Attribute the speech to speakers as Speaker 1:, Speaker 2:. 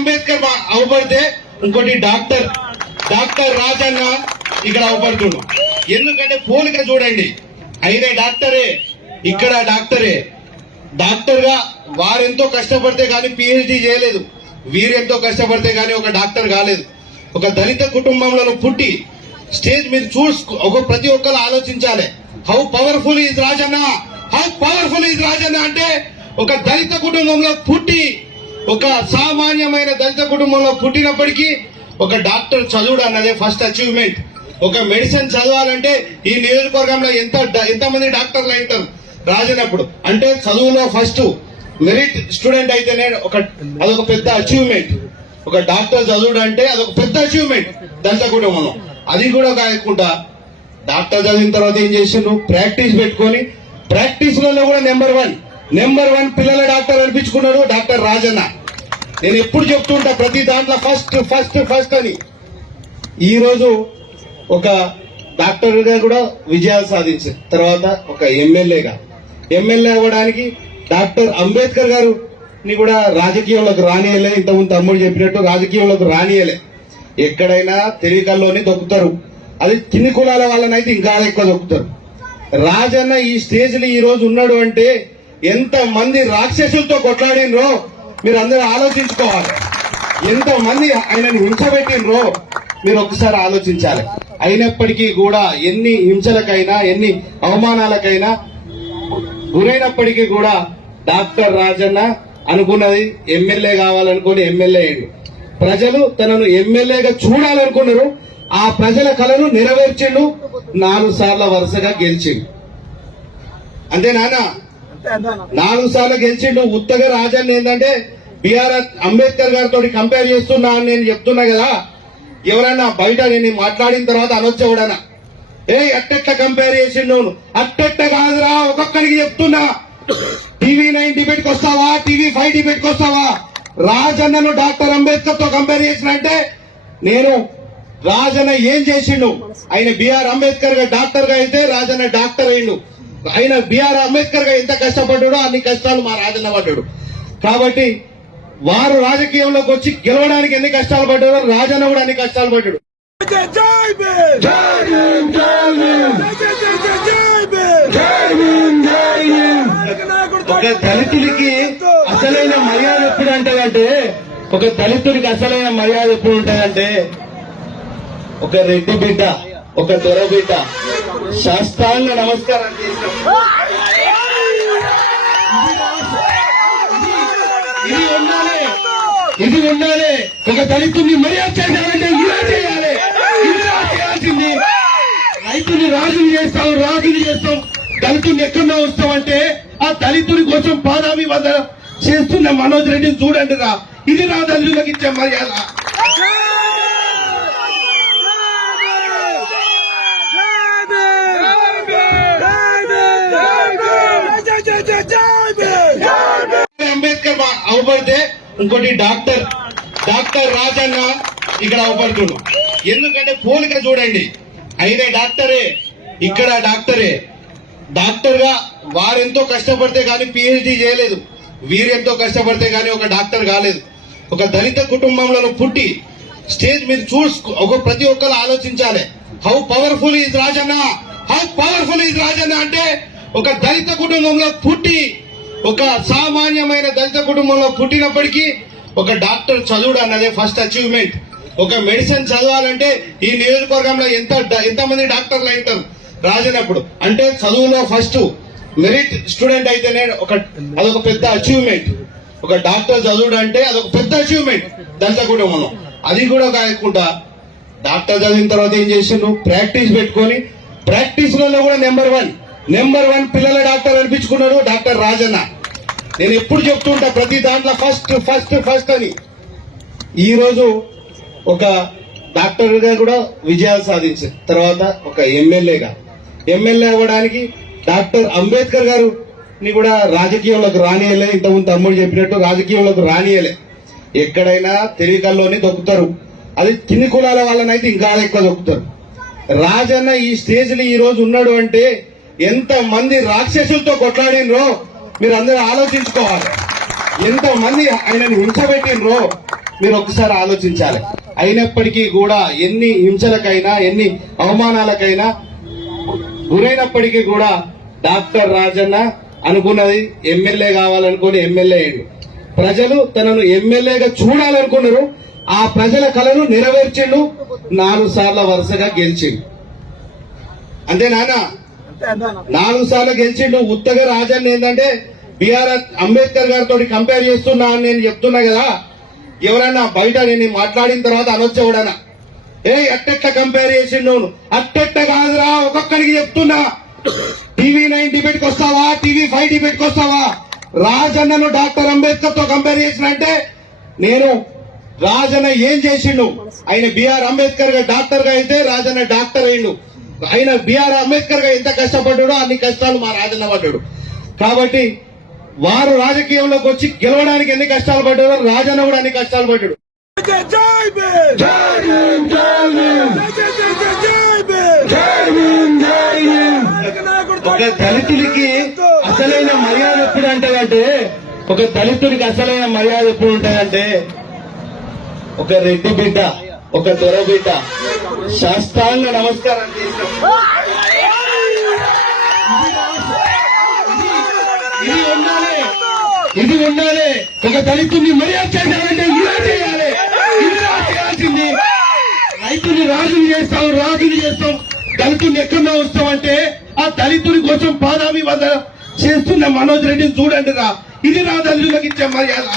Speaker 1: అంబేద్కర్ అవపడితే ఇంకోటి doctor doctor Rajanna ఇక్కడ అవపడుతుండు. ఎందుకంటే పోలిక చూడండి అయిన డాక్టరే ఇక్కడ డాక్టరే. డాక్టర్గా వారెంతో కష్టపడితే కానీ పిహెచ్డి చేయలేదు. వీరెంతో కష్టపడితే కానీ ఒక డాక్టర్ కాలేదు. ఒక దళిత కుటుంబంలో పుట్టి స్టేజ్ మీద చూసుకో ఒక ప్రతి ఒక్కరు ఆలోచించాలి. How powerful is Rajanna? How powerful is Rajanna అంటే ఒక దళిత కుటుంబంలో పుట్టి ఒక సామాన్యమైన దళిత కుటుంబంలో పుట్టినప్పటికీ ఒక డాక్టర్ చదువుడు అన్నదే ఫస్ట్ అచీవ్మెంట్. ఒక మెడిసిన్ చదవాలంటే ఈ నియోజకవర్గంలో ఎంత ఎంతమంది డాక్టర్లు అవుతారు? రాజనప్పుడు. అంటే చదువులో ఫస్ట్ మెరిట్ స్టూడెంట్ అయితేనే ఒక అదొక పెద్ద అచీవ్మెంట్. ఒక డాక్టర్ చదువుడు అంటే అదొక పెద్ద అచీవ్మెంట్ దళిత కుటుంబంలో. అది కూడా కాకుండా డాక్టర్ చదివిన తర్వాత ఏం చేసిండు ప్రాక్టీస్ పెట్టుకొని ప్రాక్టీస్లలో కూడా నెంబర్ వన్. నెంబర్ వన్ పిల్లల డాక్టర్ అనిపించుకున్నాడు డాక్టర్ రాజన్న. నేను ఎప్పుడు చెప్తుంటా ప్రతి దాంట్లో ఫస్ట్ ఫస్ట్ ఫస్ట్ అని. ఈరోజు ఒక డాక్టర్గా కూడా విజయాలు సాధించారు తర్వాత ఒక ఎమ్మెల్యేగా. ఎమ్మెల్యే అవ్వడానికి డాక్టర్ అంబేద్కర్ గారు ని కూడా రాజకీయంలోకి రానియలే. ఇంతకుముందు తమ్ముడు చెప్పినట్టు రాజకీయంలోకి రానియలే. ఎక్కడైనా తెలివికల్లోనే దొక్కుతారు. అది కింది కులాల వాళ్ళనైతే ఇంకా ఎక్కువ దొక్కుతారు. రాజన్న ఈ స్టేజ్లో ఈ రోజు ఉన్నాడు అంటే ఎంత మంది రాక్షసులతో కొట్లాడినరో మీరు అందరూ ఆలోచించుకోవాలి. ఎంత మంది ఆయనను హింసపెట్టినరో మీరు ఒకసారి ఆలోచించాలి. అయినప్పటికీ కూడా ఎన్ని హింసలకైనా ఎన్ని అవమానాలకైనా గురైనప్పటికీ కూడా డాక్టర్ రాజన్న అనుకున్నది ఎమ్మెల్యే కావాలనుకుని ఎమ్మెల్యే అయ్యాడు. ప్రజలు తనను ఎమ్మెల్యేగా చూడాలనుకున్నారు. ఆ ప్రజల కలను నెరవేర్చిండు. నాలుగు సార్ల వరుసగా గెలిచిండు. అంతే నాన్న. నాలుగు సార్లు గెలిచిండు. ఉత్తగా రాజన్న ఏంటంటే బిఆర్ అంబేద్కర్ గారితో కంపేర్ చేస్తున్నా అని నేను చెప్తున్నా కదా. ఎవరన్నా బయట నేను మాట్లాడిన తర్వాత అనొచ్చేవాడనా కూడానా ఏ అట్టెట్ట కంపేర్ చేసిండు అట్టెట్ట కాదురా ఒక్కొక్కరికి చెప్తున్నా. టీవీ నైన్ డిబేట్కి వస్తావా? టీవీ ఫైవ్ డిబేట్కి వస్తావా? రాజన్నను డాక్టర్ అంబేద్కర్తో కంపేర్ చేసినంటే నేను రాజన్న ఏం చేసిండు? ఆయన బిఆర్ అంబేద్కర్గా డాక్టర్గా అయితే రాజన్న డాక్టర్ అయిండు. ఆయన బిఆర్ అంబేద్కర్గా ఎంత కష్టపడ్డాడో అన్ని కష్టాలు మా రాజన్న పడ్డాడు. కాబట్టి వారు రాజకీయంలోకి వచ్చి గెలవడానికి ఎన్ని కష్టాలు పడ్డారో రాజన్న కూడా అన్ని కష్టాలు పడ్డాడు. ఒక దళితుడికి అసలైన మర్యాద ఎప్పుడు ఉంటదంటే ఒక దళితుడికి అసలైన మర్యాద ఎప్పుడు ఉంటదంటే ఒక రెడ్డి బిడ్డ ఒక దొరబిడ్డ. శాస్త్రాంగ నమస్కారం ఇది ఉండాలి. ఇది ఉండాలి. ఒక దళితుడిని మర్యాద చేశారంటే ఇలా చేయాలి. ఇలా చేయాల్సింది. రైతుని రాజుని చేస్తాం రాజుని చేస్తాం. దళితుడిని వస్తాం అంటే ఆ దళితుడి కోసం పాదామి వద్ద చేస్తున్న మనోజ్ రెడ్డిని చూడండి రా ఇది నా దళితులకు ఇచ్చే మర్యాద. మా- ఇంకోటి డాక్టర్ డాక్టర్ రాజన్న ఇక్కడ అవపడుతుండు ఎందుకంటే పోలిక చూడండి అయిన డాక్టరే ఇక్కడ డాక్టరే. డాక్టర్గా వారెంతో కష్టపడితే కానీ పిహెచ్డి చేయలేదు వీరెంతో కష్టపడితే కానీ ఒక డాక్టర్ కాలేదు. ఒక దళిత కుటుంబంలో పుట్టి స్టేజ్ మీద చూసు ఒక ప్రతి ఒక్కరు ఆలోచించాలి. How powerful is Rajanna? How powerful is Rajanna అంటే ఒక దళిత కుటుంబంలో పుట్టి ఒక సామాన్యమైన దళిత కుటుంబంలో పుట్టినప్పటికీ ఒక డాక్టర్ చదువుడు అన్నదే ఫస్ట్ అచీవ్మెంట్ ఒక మెడిసిన్ చదవాలంటే ఈ నియోజకవర్గంలో ఎంత ఎంతమంది డాక్టర్లు అవుతారు రాజనప్పుడు. అంటే చదువులో ఫస్ట్ మెరిట్ స్టూడెంట్ అయితేనే ఒక అదొక పెద్ద అచీవ్మెంట్ ఒక డాక్టర్ చదువుడు అంటే అదొక పెద్ద అచీవ్మెంట్ దళిత కుటుంబంలో. అది కూడా కాకుండా డాక్టర్ చదివిన తర్వాత ఏం చేసిండ్రు? ప్రాక్టీస్ పెట్టుకొని ప్రాక్టీస్లలో కూడా నెంబర్ వన్ నెంబర్ వన్ పిల్లల డాక్టర్ అనిపించుకున్నాడు డాక్టర్ రాజన్న. నేను ఎప్పుడు చెప్తుంటా ప్రతి దాంట్లో ఫస్ట్ ఫస్ట్ ఫస్ట్ అని. ఈరోజు ఒక డాక్టర్గా కూడా విజయాలు సాధించారు. తర్వాత ఒక ఎమ్మెల్యేగా ఎమ్మెల్యే అవ్వడానికి డాక్టర్ అంబేద్కర్ గారు ని కూడా రాజకీయంలోకి రానియలే. ఇంతకుముందు తమ్ముడు చెప్పినట్టు రాజకీయంలోకి రానియలే. ఎక్కడైనా తెలివికల్లోనే దొక్కుతారు. అది కింది కులాల వాళ్ళనైతే ఇంకా ఎక్కువ దొక్కుతారు. రాజన్న ఈ స్టేజ్లో ఈ రోజు ఉన్నాడు అంటే ఎంతమంది రాక్షసులతో కొట్లాడినో మీరు అందరూ ఆలోచించుకోవాలి. ఎంత మంది ఆయనను హింసపెట్టినరో మీరు ఒకసారి ఆలోచించాలి. అయినప్పటికీ కూడా ఎన్ని హింసలకైనా ఎన్ని అవమానాలకైనా గురైనప్పటికీ కూడా డాక్టర్ రాజన్న అనుకున్నది ఎమ్మెల్యే కావాలనుకుని ఎమ్మెల్యే అయ్యిండు. ప్రజలు తనను ఎమ్మెల్యేగా చూడాలనుకున్నారు. ఆ ప్రజల కలను నెరవేర్చిండు. నాలుగు సార్ల వరుసగా గెలిచిండు. అంతే నాన్న? నాలుగు సార్లు గెలిచిండు. ఉత్తగా రాజన్ ఏంటంటే బిఆర్ అంబేద్కర్ గారితో కంపేర్ చేస్తున్నా అని నేను చెప్తున్నా కదా. ఎవరన్నా బయట నేను మాట్లాడిన తర్వాత అనొచ్చేవాడనా ఏ అట్టెట్ట కంపేర్ చేసిండు అట్టెట్ట కాదురా ఒక్కొక్కరికి చెప్తున్నా. టీవీ నైన్ డిబేట్కి వస్తావా? టీవీ ఫైవ్ డిబేట్కి వస్తావా? రాజన్నను డాక్టర్ అంబేద్కర్తో కంపేర్ చేసినంటే నేను రాజన్న ఏం చేసిండు? ఆయన బిఆర్ అంబేద్కర్గా డాక్టర్గా అయితే రాజన్న డాక్టర్ అయిండు. ఆయన బిఆర్ అంబేద్కర్గా ఎంత కష్టపడ్డాడో అన్ని కష్టాలు మా రాజన్న పడ్డాడు. కాబట్టి వారు రాజకీయంలోకి వచ్చి గెలవడానికి ఎన్ని కష్టాలు పడ్డారో రాజన్న కూడా అన్ని కష్టాలు పడ్డాడు. ఒక దళితుడికి అసలైన మర్యాద ఎప్పుడు అంటే ఒక దళితుడికి అసలైన మర్యాద ఎప్పుడు ఉంటుందంటే ఒక రెడ్డి బిడ్డ ఒక దొర బిడ్డ శాస్త్రాంగ నమస్కారం చేసిన ఇది ఉండాలి ఇది ఉండాలి. ఒక దళితుడిని మర్యాద చేయాలంటే ఇలా చేయాలి. ఇలా చేయాల్సింది రైతుని రాజుని చేస్తాం రాజుని చేస్తాం. దళితుని వస్తాం అంటే ఆ దళితుడి కోసం పాదాభి వద్ద చేస్తున్న మనోజ్ రెడ్డిని చూడండి రా ఇది నా దళితులకు ఇచ్చే మర్యాద.